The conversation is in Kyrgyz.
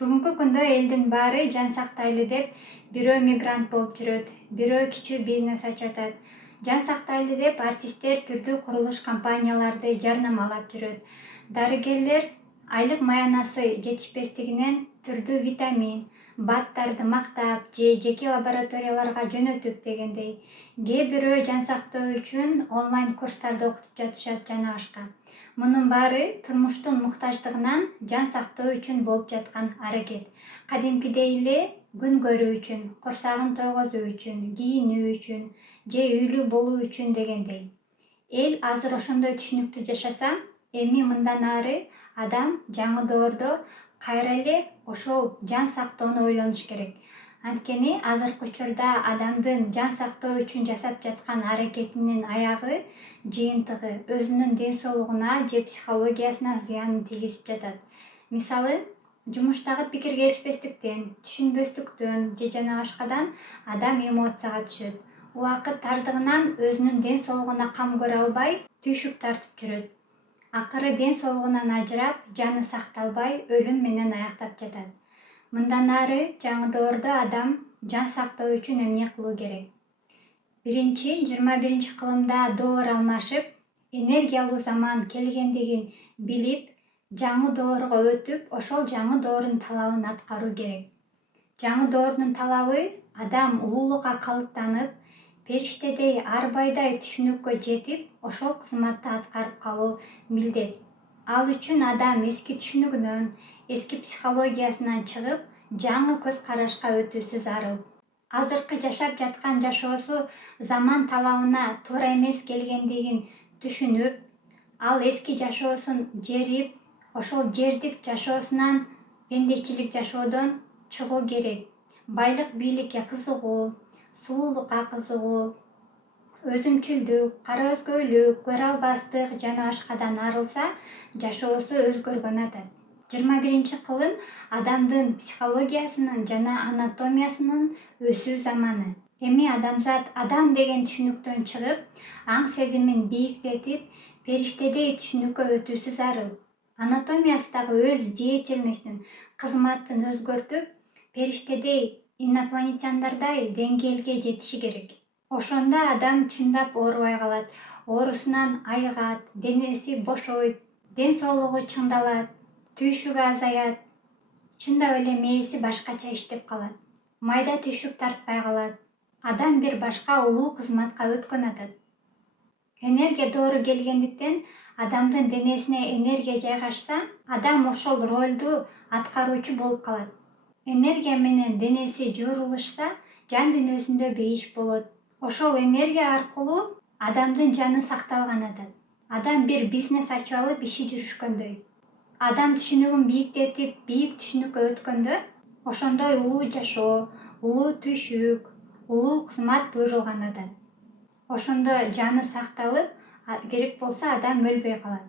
Бүгүнкү күндө элдин баары жан сактайлы деп бирөө мигрант болуп жүрөт, бирөө кичүү бизнес ачып атат. Жан сактайлы деп артисттер түрдүү курулуш компанияларды жарнамалап жүрөт. Дарыгерлер айлык маянасы жетишпестигинен түрдүү витамин, баттарды мактап же жеке лабораторияларга жөнөтүп дегендей. Кээ бирөө жан сактоо үчүн онлайн курстарды окутуп жатышат жана башка. Мунун баары турмуштун муктаждыгынан жан сактоо үчүн болуп жаткан аракет. Кадимкидей эле күн көрүү үчүн, курсагын тойгозуу үчүн, кийинүү үчүн же үйлүү болуу үчүн дегендей. Эл азыр ошондой түшүнүктүү жашаса, эми мындан ары адам жаңы доордо кайра эле ошол жан сактоону ойлонуш керек. Анткени азыркы учурда адамдын жан сактоо үчүн жасап жаткан аракетинин аягы, жыйынтыгы өзүнүн ден соолугуна же психологиясына зыянын тийгизип жатат. Мисалы, жумуштагы пикир келишпестиктен, түшүнбөстүктөн же жана башкадан адам эмоцияга түшөт. Убакыт тардыгынан өзүнүн ден соолугуна кам көрө албай, түйшүк тартып жүрөт. Акыры ден соолугунан ажырап, жаны сакталбай өлүм менен аяктап жатат. Мындан ары жаңы доордо адам жан сактоо үчүн эмне кылуу керек? Биринчи, 21 кылымда доор алмашып, энергиялуу заман келгендигин билип, жаңы доорго өтүп, ошол жаңы доордун талабын аткаруу керек. Жаңы доордун талабы адам улуулукка калыптанып, периштедей арбайдай түшүнүккө жетип, ошол кызматты аткарып калуу милдет. Ал үчүн адам эски түшүнүгүнөн, эски психологиясынан чыгып, жаңы көз карашка өтүүсү зарыл. Азыркы жашап жаткан жашоосу заман талабына туура эмес келгендигин түшүнүп, ал эски жашоосун жерип, ошол жердик жашоосунан пендечилик жашоодон чыгуу керек. Байлык бийликке кызыгуу, сулуулукка кызыгуу, өзүмчүлдүк, кара өзгөлүк, көрө албастык жана башкадан арылса, жашоосу өзгөргөн атат. 21 кылым адамдын психологиясынын жана анатомиясынын өсүү заманы. Эми адамзат адам деген түшүнүктөн чыгып, аң сезимин бийиктетип, периштедей түшүнүккө өтүүсү зарыл. Анатомиясы дагы өз деятельностун, кызматын өзгөртүп, периштедей, инопланетяндардай деңгээлге жетиши керек. Ошондо адам чындап оорубай калат, оорусунан айыгат, денеси бошойт, ден соолугу чыңдалат, түйшүгү азаят, чындап эле мээси башкача иштеп калат. Майда түйшүк тартпай калат. Адам бир башка улуу кызматка өткөн атат. Энергия доору келгендиктен адамдын денесине энергия жайгашса, адам ошол ролду аткаруучу болуп калат. Энергия менен денеси жорулушса, жан дүйнөсүндө бейиш болот. Ошол энергия аркылуу адамдын жаны сакталган атат. Адам бир бизнес ачып алып иши жүрүшкөндөй. Адам түшүнүгүн бийиктетип, бийик түшүнүккө өткөндө, ошондой улуу жашоо, улуу түйшүк, улуу кызмат буйрулган атат. Ошондо жаны сакталып, керек болсо адам өлбөй калат.